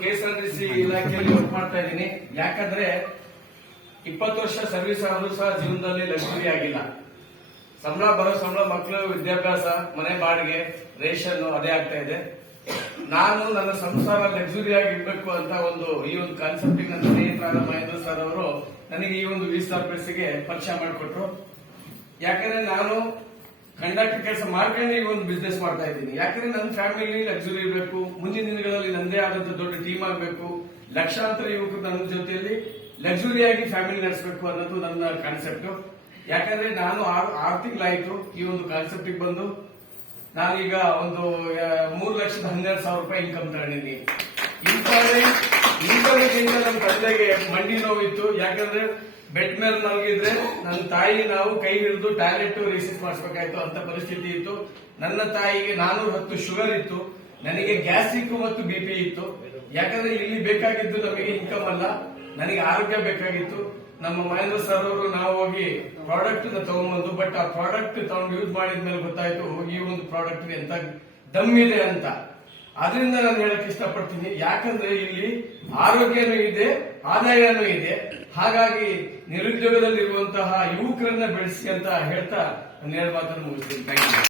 KSRTC ಇಲಾಖೆಯಲ್ಲಿ work ಮಾಡ್ತಾ ಇದ್ದೀನಿ. ಯಾಕಂದ್ರೆ 20 ವರ್ಷ ಸರ್ವಿಸ್ ಆದ್ರೂ ಸಹ ಜೀವನದಲ್ಲಿ ಲಕ್ಸುರಿ ಆಗಿಲ್ಲ. ಸಂಬಳ ಮಕ್ಕಳು ವಿದ್ಯಾಭ್ಯಾಸ, ಮನೆ ಬಾಡಿಗೆ, ರೇಷನ್ ಅದೇ ಆಗ್ತಾ ಇದೆ. ನಾನು ನನ್ನ ಸಂಸಾರ ಲಕ್ಸುರಿ ಆಗಿರ್ಬೇಕು ಅಂತ ಈ ಒಂದು ಕಾನ್ಸೆಪ್ಟ್ ನನ್ನ ಸ್ನೇಹಿತರಾದ ಮಹೇಂದ್ರ ಸರ್ ಅವರು ನನಗೆ ಈ ಒಂದು ವಿ.ಎಸ್.ಆರ್.ಪಿ.ಎಸ್ ಗೆ ಪರಿಚಯ ಮಾಡಿಕೊಟ್ರು. ಯಾಕಂದ್ರೆ ನಾನು ಕಂಡಕ್ಟರ್ ಕೆಲಸ ಮಾಡ್ಕೊಂಡು ಈ ಒಂದು ಬಿಸ್ನೆಸ್ ಮಾಡ್ತಾ ಇದ್ದೀನಿ. ಯಾಕಂದ್ರೆ ನನ್ನ ಫ್ಯಾಮಿಲಿ ಲಕ್ಸುರಿ ಇರಬೇಕು, ಮುಂದಿನ ದಿನಗಳಲ್ಲಿ ನಂದೇ ಆದಂತ ದೊಡ್ಡ ಟೀಮ್ ಆಗಬೇಕು, ಲಕ್ಷಾಂತರ ಯುವಕರು ನನ್ನ ಜೊತೆಯಲ್ಲಿ ಲಕ್ಸುರಿಯಾಗಿ ಫ್ಯಾಮಿಲಿ ನಡೆಸಬೇಕು ಅನ್ನೋದು ನನ್ನ ಕಾನ್ಸೆಪ್ಟ್. ಯಾಕಂದ್ರೆ ನಾನು 6 ತಿಂಗಳಾಯ್ತು ಈ ಒಂದು ಕಾನ್ಸೆಪ್ಟ್ ಬಂದು. ನಾನೀಗ ಒಂದು 3,12,000 ರೂಪಾಯಿ ಇನ್ಕಮ್ ತಗೊಂಡಿದ್ದೀನಿ. ಇಂಥವರಿಗಿಂತ ನನ್ನ ತಂದೆಗೆ ಮಂಡಿ ನೋವಿತ್ತು. ಯಾಕಂದ್ರೆ ಬೆಡ್ ಮೇಲೆ ಮಲಗಿದ್ರೆ ನನ್ನ ತಾಯಿ ನಾವು ಕೈ ಹಿಡಿದು ಟಾಯ್ಲೆಟ್ ರಿಸೀವ್ ಮಾಡಿಸ್ಬೇಕಾಯ್ತು ಅಂತ ಪರಿಸ್ಥಿತಿ ಇತ್ತು. ನನ್ನ ತಾಯಿಗೆ 410 ಶುಗರ್ ಇತ್ತು, ನನಗೆ ಗ್ಯಾಸ್ಟ್ರಿಕ್ ಮತ್ತು ಬಿಪಿ ಇತ್ತು. ಯಾಕಂದ್ರೆ ಇಲ್ಲಿ ಬೇಕಾಗಿದ್ದು ನಮಗೆ ಇನ್ಕಮ್ ಅಲ್ಲ, ನನಗೆ ಆರೋಗ್ಯ ಬೇಕಾಗಿತ್ತು. ನಮ್ಮ ಮಹೇಂದ್ರ ಸರ್ ಅವರು ನಾವು ಹೋಗಿ ಪ್ರಾಡಕ್ಟ್ ತಗೊಂಡ್ಬಂದು, ಬಟ್ ಆ ಪ್ರಾಡಕ್ಟ್ ತಗೊಂಡು ಯೂಸ್ ಮಾಡಿದ್ಮೇಲೆ ಗೊತ್ತಾಯ್ತು ಈ ಒಂದು ಪ್ರಾಡಕ್ಟ್ ಎಂತ ದಮ್ ಇದೆ ಅಂತ. ಅದರಿಂದ ನಾನು ಹೇಳಕ್ ಇಷ್ಟಪಡ್ತೀನಿ. ಯಾಕಂದ್ರೆ ಇಲ್ಲಿ ಆರೋಗ್ಯನೂ ಇದೆ, ಆದಾಯನೂ ಇದೆ. ಹಾಗಾಗಿ ನಿರುದ್ಯೋಗದಲ್ಲಿರುವಂತಹ ಯುವಕರನ್ನ ಬೆಳೆಸಿ ಅಂತ ಹೇಳ್ತಾ ನನ್ನ ಮಾತನ್ನು ಮುಗಿಸ್ತೀನಿ. Thank you.